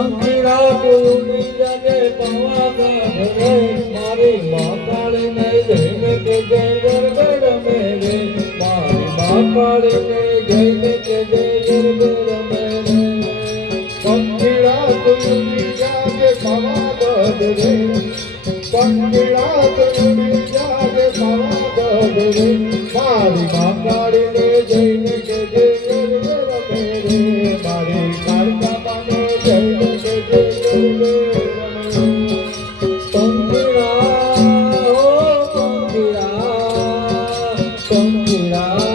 પંખીડા કોની જાગે પાવાગઢ રે મારી માતાળીને જઈને કે જય ગરબે રમે રે મારી માતાળીને જઈને કે જય ગરબે રમે રે પંખીડા કોની જાગે પાવાગઢ રે પંખીડા કોની જાગે પાવાગઢ રે મારી માતાળીને જઈને કે જય ગરબે રમે રે મારી કાળકામાને જઈને કે જય ગરબે રમે પંખીડા ઓ પંખીડા પંખીડા